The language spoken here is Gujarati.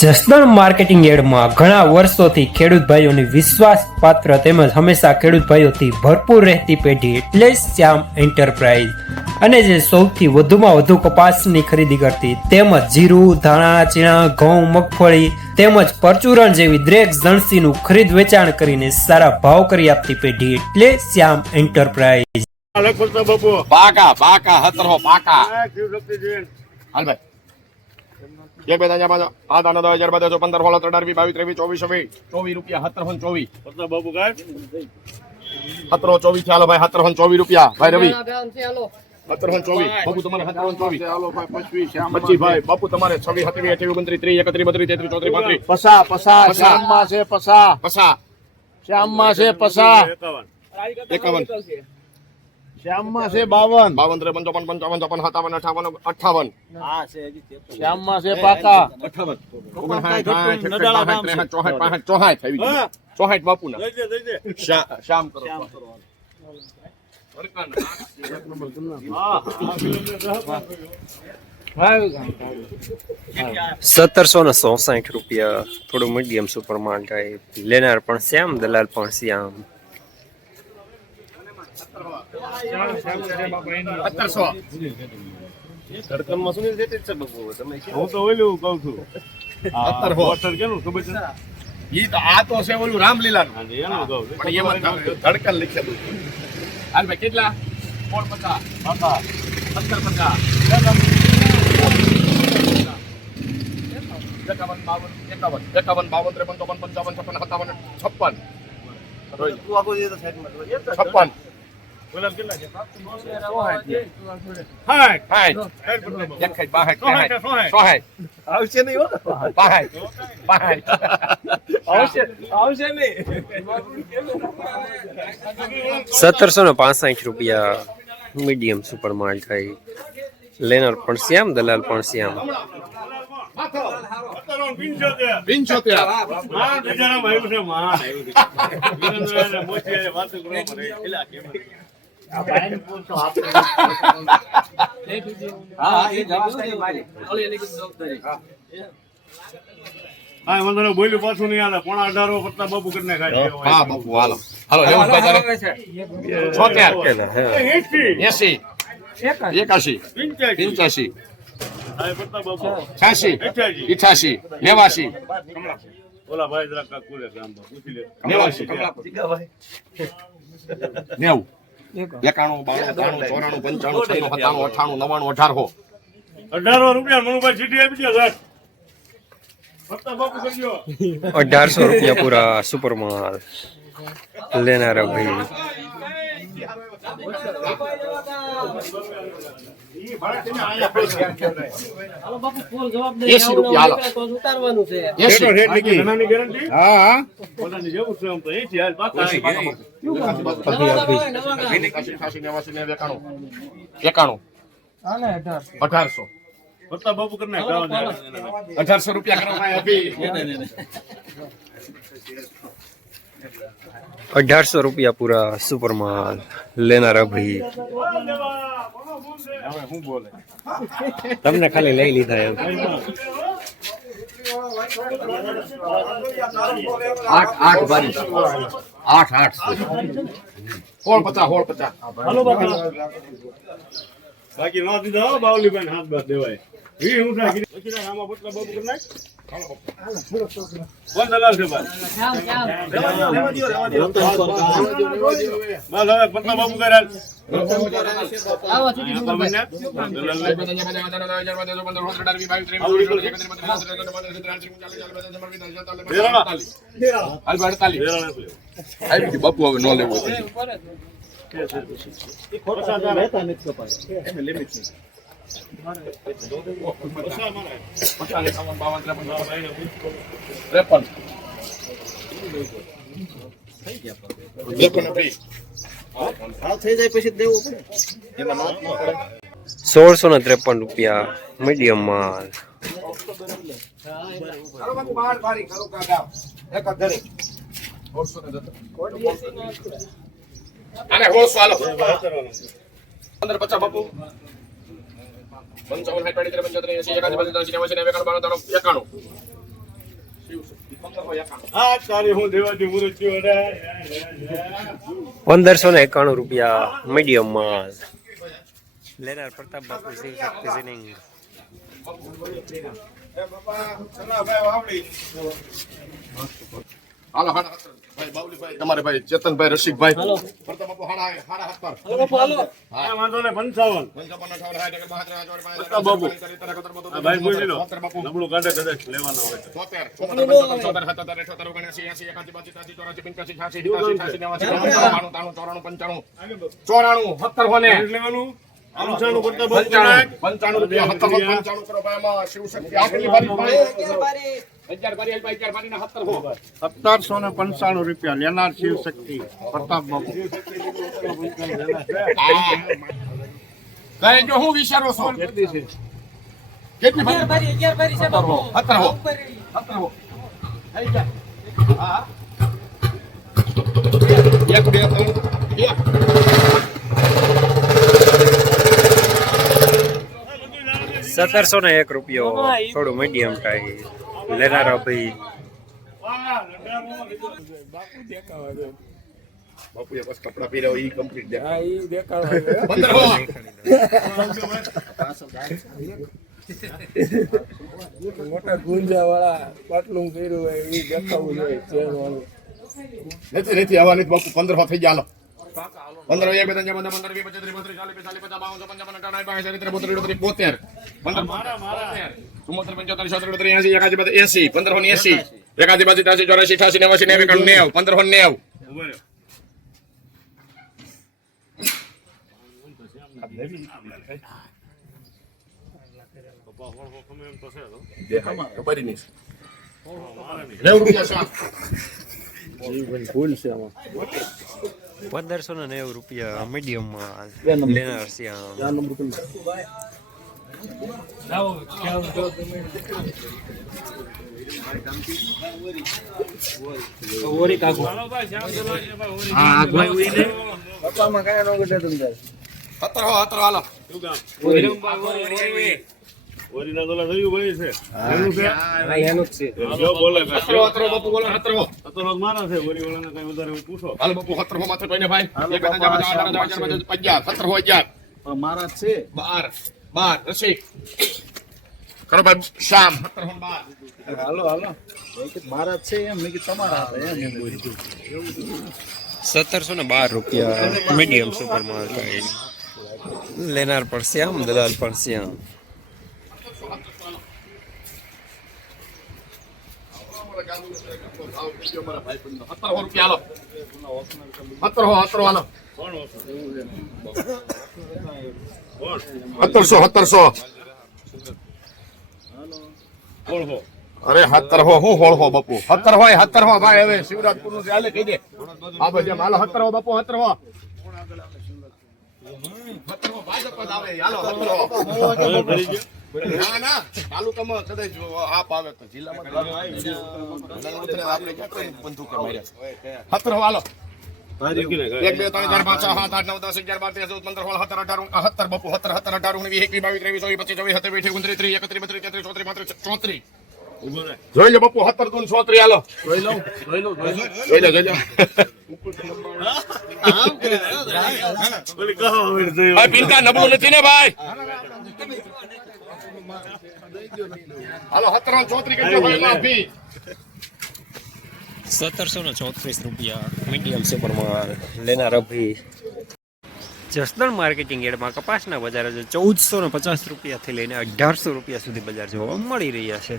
જસદણ માર્કેટિંગ યાર્ડમાં ઘણા વર્ષોથી ખેડૂત ભાઈઓની વિશ્વાસપાત્ર તેમજ હંમેશા ખેડૂત ભાઈઓથી ભરપૂર રહેતી પેઢી એટલે શ્યામ એન્ટરપ્રાઇઝ, અને જે સૌથી વધુમાં વધુ કપાસની ખરીદી કરતી તેમજ જીરું, ધાણા, ચીણા, ઘઉં, મગફળી તેમજ પરચુરણ જેવી દરેક જણસીનું ખરીદ વેચાણ કરીને સારા ભાવ કરી આપતી પેઢી એટલે શ્યામ એન્ટરપ્રાઇઝ। પાકા પાકા હતરો પાકા હાલ ભાઈ એક બે ત્રણ ચાર પાંચ આઠ 9 10 11 12 13 14 15 16 17 18 20 23 24 રૂપિયા 1724 બાબુ ગાય 1724 ચાલો ભાઈ 1724 રૂપિયા ભાઈ રવિ 1724 બાપુ તમારે 1724 ચાલો ભાઈ 25 ભાઈ બાપુ તમારે 26 27 28 29 30 31 32 33 34 35 પસા પસા શ્યામમાં છે પસા પસા શ્યામમાં છે પસા 51 શ્યામમાં છે 52 52 53 55 57 58 58 શ્યામમાં છે પાકા 54 બાપુ ના શામ કરો 1764 રૂપિયા। થોડું મીડિયમ સુપર માલ ટાઈપ, લેનાર પણ શ્યામ, દલાલ પણ શ્યામ। 1700 રામલીલા ધડકન લખેલું હાલ ભાઈ કેટલા 50 1765 રૂપિયા। મીડિયમ સુપર માલ થાય, લેનાર પણ શ્યામ, દલાલ પણ શ્યામ। 75 બોલ્યું પાછું નહીં હાલે 18 પત્તા બાપુ કરીને ખાય હા બાપુ હાલો હાલો લેવું ભાઈ તારે 80 81 85 86 88 89 ઓલા ભાઈ જરા કાકુ લે કામ પૂછી લે 90 91 92 93 94 95 96 97 98 18 રૂપિયા મનુભાઈ સીટી આપી દો સાહેબ 1800 રૂપિયા પૂરા સુપર માલ, લેનારા ભાઈ। બાપુ કરને 1800 રૂપિયા કરો ભાઈ અભી 1800 રૂપિયા પૂરા સુપર માલ, લેનારા ભાઈ। તમને ખાલી લઈ લીધા એમ 8 બારી 8 હોળ 50 હાલો બાકી નો દીધો બાવલી ભાઈ હાથ બાદ દેવાય વી હું નાખી પછી આમાં બટલા બાબુ કર નાખ કોણ દલાલ છે ભાઈ માલ હવે પટલા બાબુ કરાલ આવો સીધી બંને બાપુ હવે નો લેવો રૂપિયા। મીડિયમ માલ, અને હોશ વાલો 15 50 બાપુ 55 60 83 85 86 91 92 93 91 હા તારી હું દેવાથી મુરત્યો રે 1591 રૂપિયા મીડિયમ માલ લેનાર પ્રતાપ બાપુ શિવ શક્તિ સિનિંગ હાલો હાડા હત્તર. ભાઈ બાવલીભાઈ તમારે ભાઈ ચેતનભાઈ રસિકભાઈ પ્રતાપ બાપુ હાડા હત્તર. હા વાંધો ને 55 ભાઈ બોલી લો નબળું કાઢે કદાચ લેવાનો હોય તો. લેવાનું 95 કરતા બહુ કરાય. 95 રૂપિયા 95 કરો ભાઈ આમાં શિવશક્તિ આખરી બારી ભાઈ 11 બારી ના 17 હો 1795 રૂપિયા લેનાર શિવ શક્તિ પ્રતાપ બાપુ. કઈ જો હું વિચારો છો કેટલી છે? કેટલી બારી 11 બારી છે બાપુ 17 હો 17 હો થઈ જા હા 1 2 3 1701 રૂપિયો થોડું મીડિયમ ટાઈપ લેનાર ભાઈ બાપુએ બસ કપડા પહેર્યા ઈ કમ્પ્લીટ દે હા ઈ દેખાડવા 15 હો મોટા ગુંજા વાળા પાટલું કર્યું હોય ઈ દેખાવું જોઈએ ચેન વાળું. નથી આવા નથી બાપુ 15 હો થઈ ગયા હાલો 15 1 2 3 4 5 6 7 8 9 10 11 12 13 14 15 ભૂલ છે આમાં 1590 રૂપિયા મીડિયમ માલ લેનાર શ્યામ પપ્પામાં કયા નો ગટે તમને 17 હો 17 હાલો ઓરીના ગોલા થયું ભાઈ છે એનું છે હા એનું જ છે જો બોલે 17 બાપુ બોલો 17 હો તો રોજ મારા છે ઓરી વાળાને કઈ વધારે પૂછો હાલો બાપુ 17 હો માથે કોઈને ભાઈ 1 2 3 4 5 17 હો 11 પણ મારા જ છે 12 રસિક કરો ભાઈ શામ 17 હો 12 હાલો હાલો મારા જ છે એમ મેં કે તમારા હતા એમ 1712 રૂપિયા મીડિયમ સુપર માલ ટાઈપ લેનાર પર શ્યામ દલાલ પર શ્યામ રૂપિયા હાલો 17 હાલો 1700 અરે 17 હો હું હોળ હો બાપુ 17 હોય 17 હો ભાઈ હવે શિવરાજપુર નું ચાલે કહી દે આ બધે હાલો 17 હો બાપુ 17 હો 17 હો ભાજપ જ આવે હાલો 17 હો ના ના તાલુકામાં કદાચ આપ આવે તો જિલ્લામાં આપણે ક્યાં કોઈ બંદૂક માર્યા 17 હો હાલો 1 2 3 4 5 6 7 8 9 10 11 12 13 14 15 16 17 18 17 બાપુ 17 17 18 19 20 22 23 24 25 27 28 29 30 31 32 33 34 જોઈ લો બાપુ 17 દૂન 34 હાલો જોઈ લો ભાઈ પિંકા નબળું નથી ને ભાઈ હાલો 17 34 કરજો ભાઈ માફી 1734 રૂપિયા મીડિયમ સુપર માલ લેનાર અભી જસદણ માર્કેટિંગ યાર્ડમાં કપાસના બજાર 1450 રૂપિયાથી લઈને 1800 રૂપિયા સુધી બજાર જોવા મળી રહ્યા છે.